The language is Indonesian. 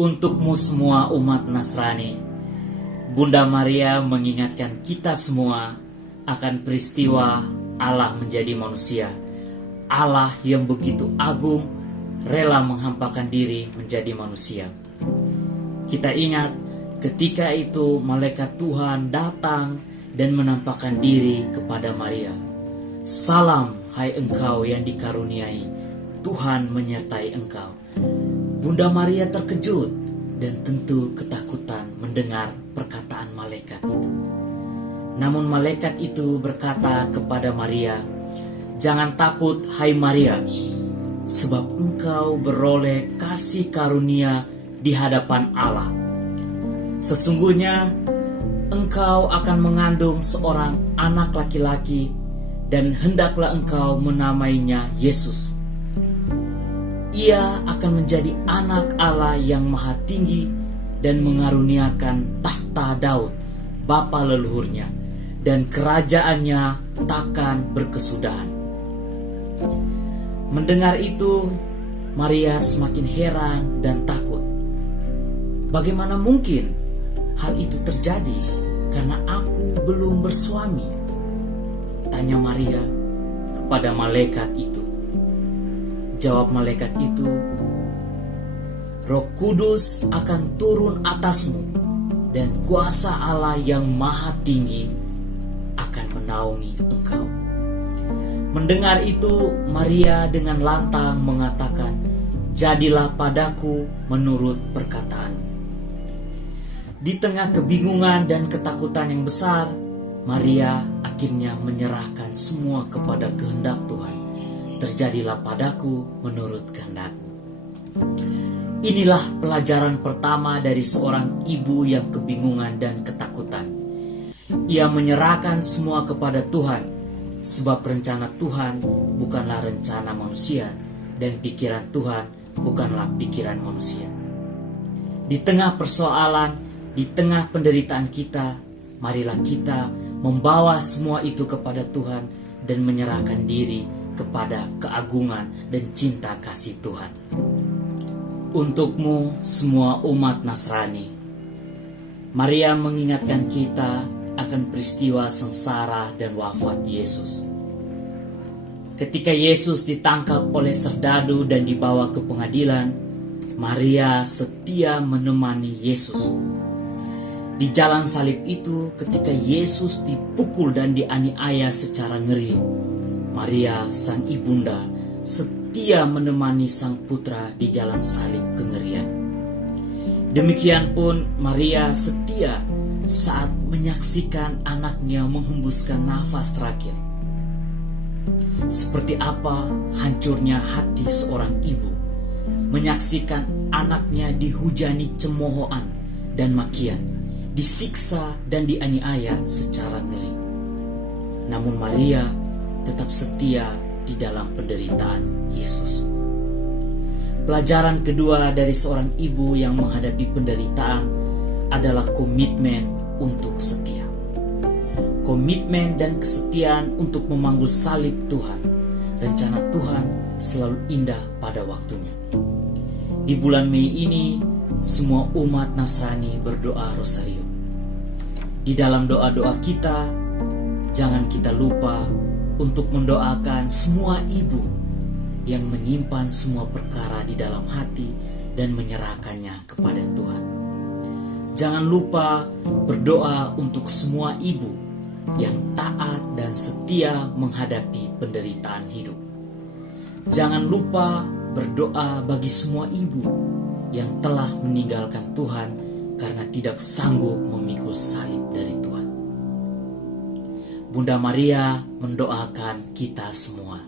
Untukmu semua umat Nasrani, Bunda Maria mengingatkan kita semua akan peristiwa Allah menjadi manusia. Allah yang begitu agung rela menghampakan diri menjadi manusia. Kita ingat ketika itu malaikat Tuhan datang dan menampakkan diri kepada Maria. Salam hai engkau yang dikaruniai, Tuhan menyertai engkau. Bunda Maria terkejut dan tentu ketakutan mendengar perkataan malaikat itu. Namun malaikat itu berkata kepada Maria, "Jangan takut hai Maria, sebab engkau beroleh kasih karunia di hadapan Allah. Sesungguhnya engkau akan mengandung seorang anak laki-laki dan hendaklah engkau menamainya Yesus. Ia akan menjadi anak Allah yang maha tinggi dan mengaruniakan tahta Daud, bapa leluhurnya, dan kerajaannya takkan berkesudahan." Mendengar itu, Maria semakin heran dan takut. Bagaimana mungkin hal itu terjadi karena aku belum bersuami? Tanya Maria kepada malaikat itu. Jawab malaikat itu, "Roh Kudus akan turun atasmu dan kuasa Allah yang maha tinggi akan menaungi engkau." Mendengar itu, Maria dengan lantang mengatakan, "Jadilah padaku menurut perkataanmu." Di tengah kebingungan dan ketakutan yang besar, Maria akhirnya menyerahkan semua kepada kehendak Tuhan. "Terjadilah padaku menurut kehendak-Mu." Inilah pelajaran pertama dari seorang ibu yang kebingungan dan ketakutan. Ia menyerahkan semua kepada Tuhan, sebab rencana Tuhan bukanlah rencana manusia dan pikiran Tuhan bukanlah pikiran manusia. Di tengah persoalan, di tengah penderitaan kita, marilah kita membawa semua itu kepada Tuhan dan menyerahkan diri kepada keagungan dan cinta kasih Tuhan. Untukmu semua umat Nasrani, Maria mengingatkan kita akan peristiwa sengsara dan wafat Yesus. Ketika Yesus ditangkap oleh serdadu dan dibawa ke pengadilan, Maria setia menemani Yesus. Di jalan salib itu, ketika Yesus dipukul dan dianiaya secara ngeri, Maria sang ibunda setia menemani sang putra di jalan salib kengerian. Demikian pun Maria setia saat menyaksikan anaknya menghembuskan nafas terakhir. Seperti apa hancurnya hati seorang ibu menyaksikan anaknya dihujani cemoohan dan makian, disiksa dan dianiaya secara ngeri. Namun Maria tetap setia di dalam penderitaan Yesus. Pelajaran kedua dari seorang ibu yang menghadapi penderitaan adalah komitmen untuk setia. Komitmen dan kesetiaan untuk memanggul salib Tuhan. Rencana Tuhan selalu indah pada waktunya. Di bulan Mei ini, semua umat Nasrani berdoa rosario. Di dalam doa-doa kita, jangan kita lupa untuk mendoakan semua ibu yang menyimpan semua perkara di dalam hati dan menyerahkannya kepada Tuhan. Jangan lupa berdoa untuk semua ibu yang taat dan setia menghadapi penderitaan hidup. Jangan lupa berdoa bagi semua ibu yang telah meninggalkan Tuhan karena tidak sanggup memikul salib dari Tuhan. Bunda Maria mendoakan kita semua.